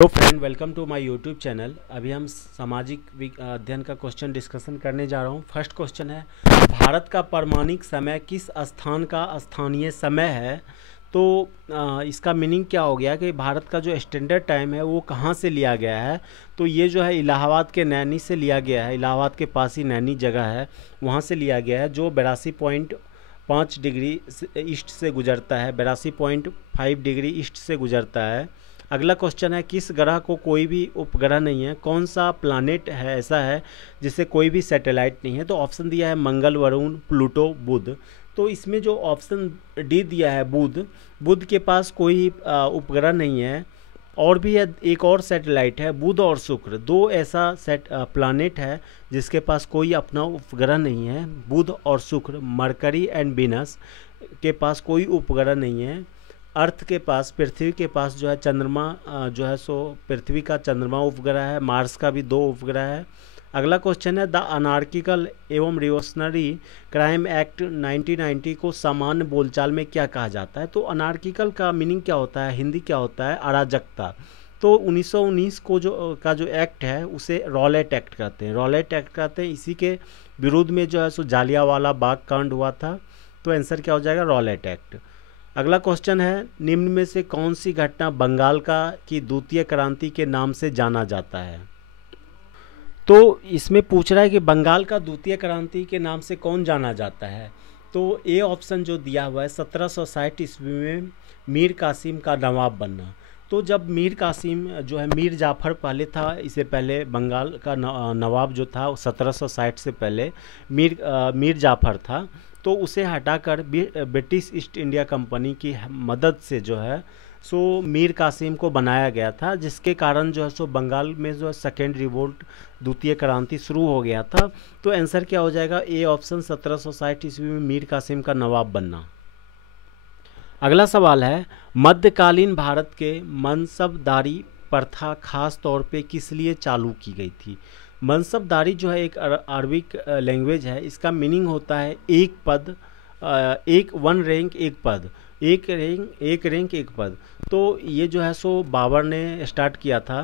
Hello friend, welcome to my YouTube channel. अभी हम सामाजिक अध्ययन का क्वेश्चन डिस्कशन करने जा रहा हूँ। फर्स्ट क्वेश्चन है, भारत का परमाणिक समय किस स्थान का स्थानीय समय है। तो इसका मीनिंग क्या हो गया कि भारत का जो स्टैंडर्ड टाइम है वो कहाँ से लिया गया है। तो ये जो है इलाहाबाद के नैनी से लिया गया है। इलाहाबाद के पास ही नैनी जगह है, वहाँ से लिया गया है, जो 82.5 डिग्री ईस्ट से गुजरता है। 82.5 डिग्री ईस्ट से गुजरता है। अगला क्वेश्चन है, किस ग्रह को कोई भी उपग्रह नहीं है। कौन सा प्लानेट है ऐसा है जिसे कोई भी सैटेलाइट नहीं है। तो ऑप्शन दिया है मंगल, वरुण, प्लूटो, बुध। तो इसमें जो ऑप्शन डी दिया है बुध, बुध के पास कोई उपग्रह नहीं है। और भी है, एक और सैटेलाइट है बुध और शुक्र, दो ऐसा प्लानेट है जिसके पास कोई अपना उपग्रह नहीं है। बुध और शुक्र, मरकरी एंड वीनस के पास कोई उपग्रह नहीं है। अर्थ के पास, पृथ्वी के पास जो है चंद्रमा जो है सो पृथ्वी का चंद्रमा उपग्रह है। मार्स का भी 2 उपग्रह है। अगला क्वेश्चन है, द अनार्किकल एवं रिवोल्यूशनरी क्राइम एक्ट 1990 को सामान्य बोलचाल में क्या कहा जाता है। तो अनार्किकल का मीनिंग क्या होता है, हिंदी क्या होता है, अराजकता। तो 1919 को जो एक्ट है उसे रॉलेट एक्ट कहते हैं। रॉलेट एक्ट कहते हैं। इसी के विरोध में जो है सो जालियांवाला बाग कांड हुआ था। तो आंसर क्या हो जाएगा, रॉलेट एक्ट। अगला क्वेश्चन है, निम्न में से कौन सी घटना बंगाल की द्वितीय क्रांति के नाम से जाना जाता है। तो इसमें पूछ रहा है कि बंगाल का द्वितीय क्रांति के नाम से कौन जाना जाता है। तो ए ऑप्शन जो दिया हुआ है, 1760 ईस्वी में मीर कासिम का नवाब बनना। तो जब मीर कासिम जो है, मीर जाफ़र पहले था, इससे पहले बंगाल का नवाब जो था 1760 से पहले मीर जाफ़र था। तो उसे हटाकर ब्रिटिश ईस्ट इंडिया कंपनी की मदद से जो है सो मीर कासिम को बनाया गया था, जिसके कारण जो है सो बंगाल में जो है सेकेंड रिवोल्ट, द्वितीय क्रांति शुरू हो गया था। तो आंसर क्या हो जाएगा, ए ऑप्शन, 1760 ईस्वी में मीर कासिम का नवाब बनना। अगला सवाल है, मध्यकालीन भारत के मनसबदारी प्रथा खास तौर पे किस लिए चालू की गई थी। मनसबदारी जो है एक अरबिक लैंग्वेज है। इसका मीनिंग होता है एक पद, एक वन रैंक एक पद, एक रैंक एक पद। तो ये जो है सो बाबर ने स्टार्ट किया था।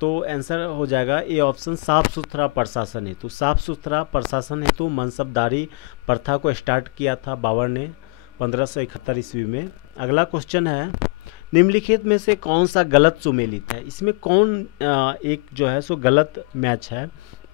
तो आंसर हो जाएगा ए ऑप्शन, साफ सुथरा प्रशासन हेतु। साफ सुथरा प्रशासन हेतु मनसबदारी प्रथा को स्टार्ट किया था बाबर ने 1571 ईस्वी में। अगला क्वेश्चन है, निम्नलिखित में से कौन सा गलत सुमेलित है। इसमें कौन एक जो है सो गलत मैच है।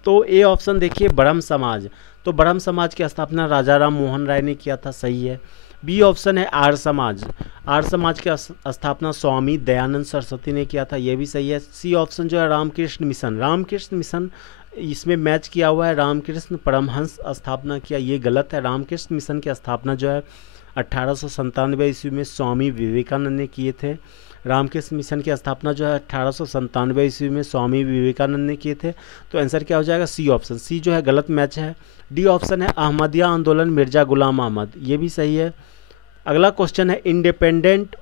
तो ए ऑप्शन देखिए, ब्रह्म समाज। तो ब्रह्म समाज की स्थापना राजा राम मोहन राय ने किया था, सही है। बी ऑप्शन है आर्य समाज। आर्य समाज की स्थापना स्वामी दयानंद सरस्वती ने किया था, ये भी सही है। सी ऑप्शन जो है रामकृष्ण मिशन। रामकृष्ण मिशन इसमें मैच किया हुआ है, रामकृष्ण परमहंस स्थापना किया, ये गलत है। रामकृष्ण मिशन की स्थापना जो है 1897 ईस्वी में स्वामी विवेकानंद ने किए थे। रामकृष्ण मिशन की स्थापना जो है 1897 ईस्वी में स्वामी विवेकानंद ने किए थे। तो आंसर क्या हो जाएगा, सी ऑप्शन। सी जो है गलत मैच है। डी ऑप्शन है अहमदिया आंदोलन, मिर्जा गुलाम अहमद, ये भी सही है। अगला क्वेश्चन है, इंडिपेंडेंट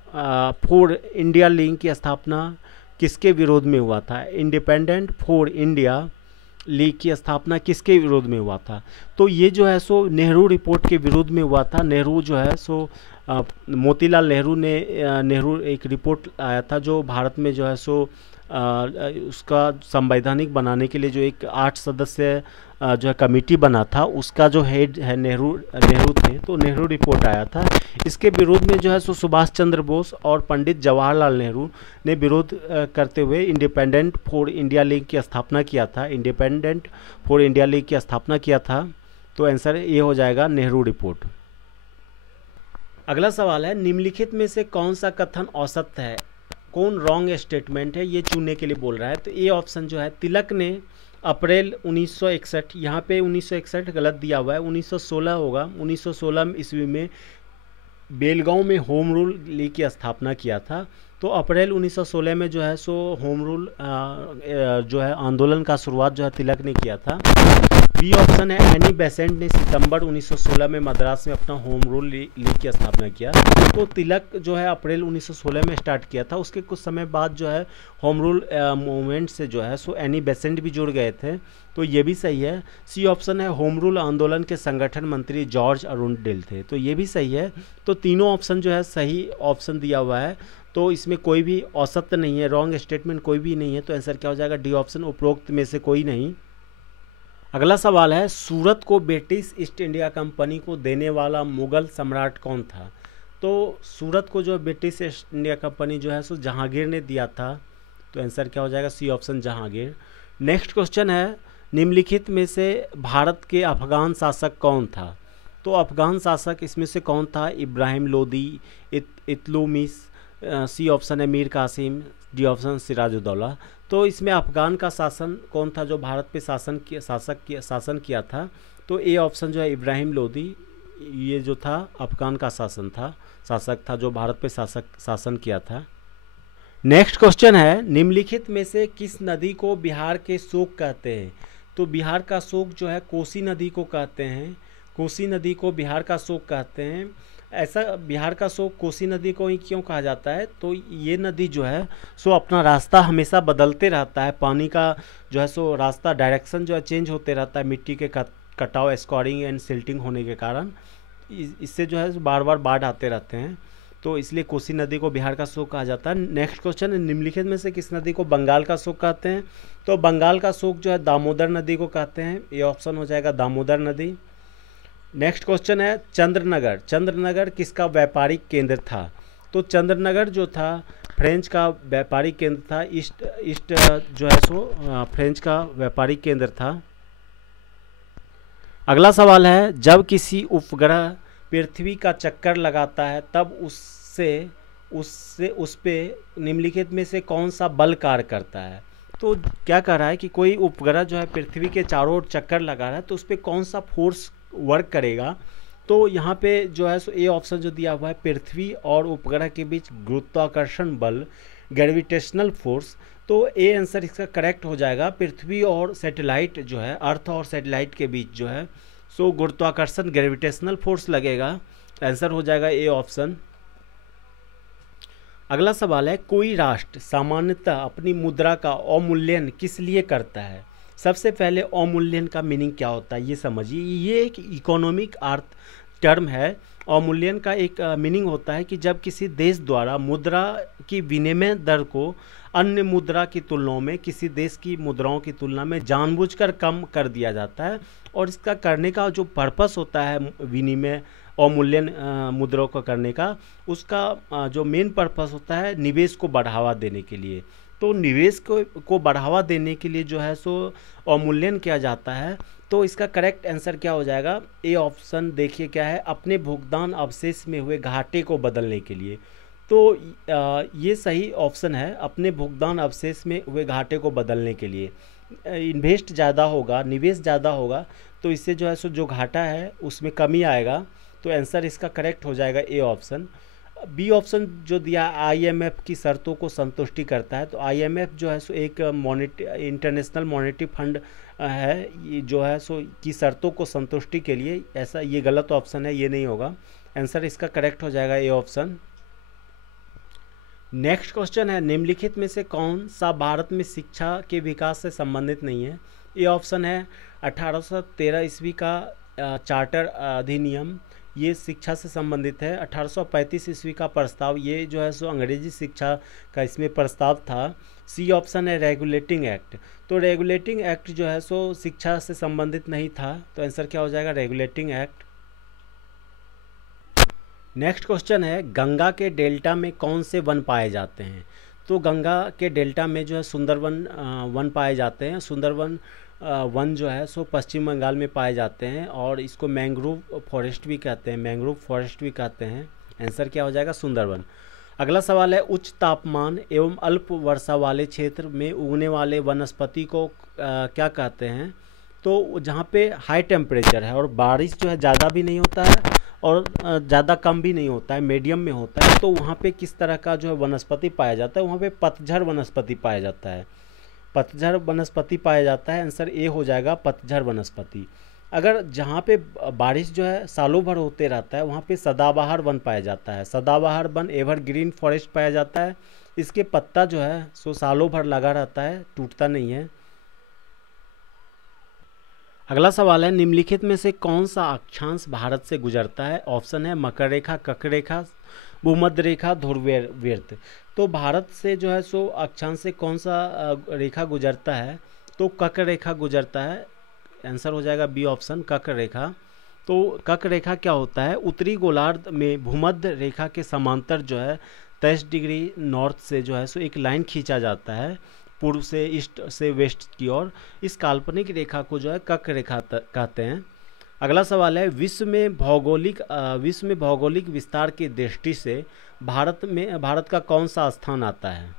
फॉर इंडिया लीग की स्थापना किसके विरोध में हुआ था। इंडिपेंडेंट फॉर इंडिया लीग की स्थापना किसके विरोध में हुआ था। तो ये जो है सो नेहरू रिपोर्ट के विरोध में हुआ था। नेहरू जो है सो मोतीलाल नेहरू एक रिपोर्ट आया था जो भारत में जो है सो उसका संवैधानिक बनाने के लिए जो एक 8 सदस्य जो है कमेटी बना था, उसका जो हेड है नेहरू थे। तो नेहरू रिपोर्ट आया था। इसके विरोध में जो है सो सुभाष चंद्र बोस और पंडित जवाहरलाल नेहरू ने विरोध करते हुए इंडिपेंडेंट फॉर इंडिया लीग की स्थापना किया था। इंडिपेंडेंट फॉर इंडिया लीग की स्थापना किया था। तो आंसर ये हो जाएगा नेहरू रिपोर्ट। अगला सवाल है, निम्नलिखित में से कौन सा कथन असत्य है, कौन रॉन्ग स्टेटमेंट है, ये चुनने के लिए बोल रहा है। तो ए ऑप्शन जो है, तिलक ने अप्रैल 1961, यहाँ पे 1961 गलत दिया हुआ है, 1916 होगा। 1916 ईस्वी में बेलगांव में होम रूल लीग की स्थापना किया था। तो अप्रैल 1916 में जो है सो होम रूल जो है आंदोलन का शुरुआत जो है तिलक ने किया था। बी ऑप्शन है एनी बेसेंट ने सितंबर 1916 में मद्रास में अपना होम रूल लीग की स्थापना किया। तो तिलक जो है अप्रैल 1916 में स्टार्ट किया था। उसके कुछ समय बाद जो है होम रूल मूवमेंट से जो है सो एनी बेसेंट भी जुड़ गए थे। तो ये भी सही है। सी ऑप्शन है होम रूल आंदोलन के संगठन मंत्री जॉर्ज अरुंडेल थे, तो ये भी सही है। तो तीनों ऑप्शन जो है सही ऑप्शन दिया हुआ है। तो इसमें कोई भी औसत नहीं है, रॉन्ग स्टेटमेंट कोई भी नहीं है, तो आंसर क्या हो जाएगा डी ऑप्शन, उपरोक्त में से कोई नहीं। अगला सवाल है, सूरत को ब्रिटिश ईस्ट इंडिया कंपनी को देने वाला मुगल सम्राट कौन था? तो सूरत को जो ब्रिटिश ईस्ट इंडिया कंपनी जो है सो जहांगीर ने दिया था, तो आंसर क्या हो जाएगा C option Jahangir. Next question है, निम्नलिखित में से भारत के अफगान शासक कौन था? तो अफगान शासक इसमें से कौन था? इब्राहिम लोदी, इतलुमिस, सी ऑप्शन है मीर कासिम, डी ऑप्शन सिराजुद्दौला। तो इसमें अफगान का शासन कौन था जो भारत पे शासन किया था? तो ए ऑप्शन जो है इब्राहिम लोदी, ये जो था अफगान का शासक था जो भारत पे शासन किया था। नेक्स्ट क्वेश्चन है, निम्नलिखित में से किस नदी को बिहार के शोक कहते हैं? तो बिहार का शोक जो है कोसी नदी को कहते हैं, कोसी नदी को बिहार का शोक कहते हैं। ऐसा बिहार का शोक कोसी नदी को ही क्यों कहा जाता है? तो ये नदी जो है सो अपना रास्ता हमेशा बदलते रहता है, पानी का जो है सो रास्ता डायरेक्शन जो है चेंज होते रहता है, मिट्टी के कटाव, स्कोरिंग एंड सिल्टिंग होने के कारण इससे जो है बार बार बाढ़ आते रहते हैं, तो इसलिए कोसी नदी को बिहार का शोक कहा जाता है। नेक्स्ट क्वेश्चन है, निम्नलिखित में से किस नदी को बंगाल का शोक कहते हैं? तो बंगाल का शोक जो है दामोदर नदी को कहते हैं, ये ऑप्शन हो जाएगा दामोदर नदी। नेक्स्ट क्वेश्चन है, चंद्रनगर किसका व्यापारिक केंद्र था? तो चंद्रनगर जो था फ्रेंच का व्यापारिक केंद्र था, ईस्ट जो है सो फ्रेंच का व्यापारिक केंद्र था। अगला सवाल है, जब किसी उपग्रह पृथ्वी का चक्कर लगाता है तब उस पे निम्नलिखित में से कौन सा बल कार्य करता है? तो क्या कह रहा है कि कोई उपग्रह जो है पृथ्वी के चारों ओर चक्कर लगा रहा है तो उस पर कौन सा फोर्स वर्क करेगा? तो यहाँ पे जो है सो ए ऑप्शन जो दिया हुआ है, पृथ्वी और उपग्रह के बीच गुरुत्वाकर्षण बल, ग्रेविटेशनल फोर्स। तो ए आंसर इसका करेक्ट हो जाएगा, पृथ्वी और सैटेलाइट जो है, अर्थ और सैटेलाइट के बीच जो है सो गुरुत्वाकर्षण ग्रेविटेशनल फोर्स लगेगा, आंसर हो जाएगा ए ऑप्शन। अगला सवाल है, कोई राष्ट्र सामान्यतः अपनी मुद्रा का अवमूल्यन किस लिए करता है? सबसे पहले अवमूल्यन का मीनिंग क्या होता है ये समझिए, ये एक इकोनॉमिक अर्थ टर्म है। अवमूल्यन का एक मीनिंग होता है कि जब किसी देश द्वारा मुद्रा की विनिमय दर को अन्य मुद्रा की तुलनाओं में, किसी देश की मुद्राओं की तुलना में जानबूझकर कम कर दिया जाता है, और इसका करने का जो पर्पस होता है विनिमय अवमूल्यन मुद्राओं को करने का, उसका जो मेन पर्पस होता है निवेश को बढ़ावा देने के लिए। तो निवेश को बढ़ावा देने के लिए जो है सो अवमूल्यन किया जाता है। तो इसका करेक्ट आंसर क्या हो जाएगा? ए ऑप्शन देखिए क्या है, अपने भुगतान अवशेष में हुए घाटे को बदलने के लिए। तो ये सही ऑप्शन है, अपने भुगतान अवशेष में हुए घाटे को बदलने के लिए। इन्वेस्ट ज़्यादा होगा, निवेश ज़्यादा होगा, तो इससे जो है सो जो घाटा है उसमें कमी आएगा, तो आंसर इसका करेक्ट हो जाएगा ए ऑप्शन। बी ऑप्शन जो दिया आईएमएफ की शर्तों को संतुष्टि करता है, तो आईएमएफ जो है सो एक इंटरनेशनल मॉनेटरी फंड है, ये जो है सो की शर्तों को संतुष्टि के लिए, ऐसा ये गलत ऑप्शन है, ये नहीं होगा, आंसर इसका करेक्ट हो जाएगा ए ऑप्शन। नेक्स्ट क्वेश्चन है, निम्नलिखित में से कौन सा भारत में शिक्षा के विकास से संबंधित नहीं है? ये ऑप्शन है 1813 ईस्वी का चार्टर अधिनियम, ये शिक्षा से संबंधित है। 1835 ईस्वी का प्रस्ताव, ये जो है सो अंग्रेजी शिक्षा का इसमें प्रस्ताव था। सी ऑप्शन है रेगुलेटिंग एक्ट, तो रेगुलेटिंग एक्ट जो है सो शिक्षा से संबंधित नहीं था, तो आंसर क्या हो जाएगा रेगुलेटिंग एक्ट। नेक्स्ट क्वेश्चन है, गंगा के डेल्टा में कौन से वन पाए जाते हैं? तो गंगा के डेल्टा में जो है सुंदरवन वन पाए जाते हैं। सुंदरवन वन जो है सो पश्चिम बंगाल में पाए जाते हैं, और इसको मैंग्रोव फॉरेस्ट भी कहते हैं, मैंग्रोव फॉरेस्ट भी कहते हैं, आंसर क्या हो जाएगा सुंदरवन। अगला सवाल है, उच्च तापमान एवं अल्प वर्षा वाले क्षेत्र में उगने वाले वनस्पति को क्या कहते हैं? तो जहाँ पे हाई टेम्परेचर है और बारिश जो है ज़्यादा भी नहीं होता है और ज़्यादा कम भी नहीं होता है, मीडियम में होता है, तो वहाँ पे किस तरह का जो है वनस्पति पाया जाता है? वहाँ पे पतझड़ वनस्पति पाया जाता है, पतझड़ वनस्पति पाया जाता है, आंसर ए हो जाएगा पतझड़ वनस्पति। अगर जहाँ पे बारिश जो है सालों भर होते रहता है, वहाँ पे सदाबहार वन पाया जाता है। सदाबहार वन एवरग्रीन फॉरेस्ट पाया जाता है, इसके पत्ता जो है सो सालों भर लगा रहता है, टूटता नहीं है। अगला सवाल है, निम्नलिखित में से कौन सा अक्षांश भारत से गुजरता है? ऑप्शन है मकर रेखा, कर्क रेखा, भूमध्य रेखा, ध्रुवीय वृत्त। तो भारत से जो है सो अक्षांश से कौन सा रेखा गुजरता है, तो कर्क रेखा गुजरता है। आंसर हो जाएगा बी ऑप्शन, कर्क रेखा। तो कर्क रेखा क्या होता है, उत्तरी गोलार्ध में भूमध्य रेखा के समांतर जो है 23 डिग्री नॉर्थ से जो है सो एक लाइन खींचा जाता है पूर्व से ईस्ट से वेस्ट की ओर। इस काल्पनिक रेखा को जो है कर्क रेखा कहते हैं। अगला सवाल है, विश्व में भौगोलिक विस्तार की दृष्टि से भारत का कौन सा स्थान आता है।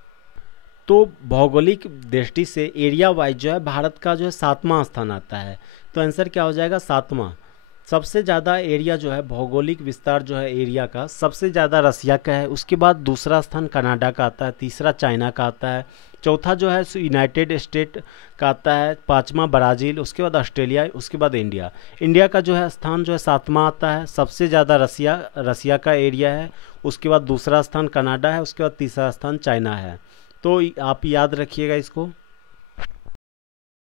तो भौगोलिक दृष्टि से एरिया वाइज जो है भारत का जो है 7वां स्थान आता है। तो आंसर क्या हो जाएगा, 7वां। सबसे ज़्यादा एरिया जो है भौगोलिक विस्तार जो है एरिया का सबसे ज़्यादा रसिया का है, उसके बाद दूसरा स्थान कनाडा का आता है, तीसरा चाइना का आता है, चौथा जो है यूनाइटेड स्टेट का आता है, 5वां ब्राज़ील, उसके बाद ऑस्ट्रेलिया, उसके बाद इंडिया। इंडिया का जो है स्थान जो है 7वां आता है। सबसे ज़्यादा रसिया का एरिया है, उसके बाद दूसरा स्थान कनाडा है, उसके बाद तीसरा स्थान चाइना है। तो आप याद रखिएगा इसको।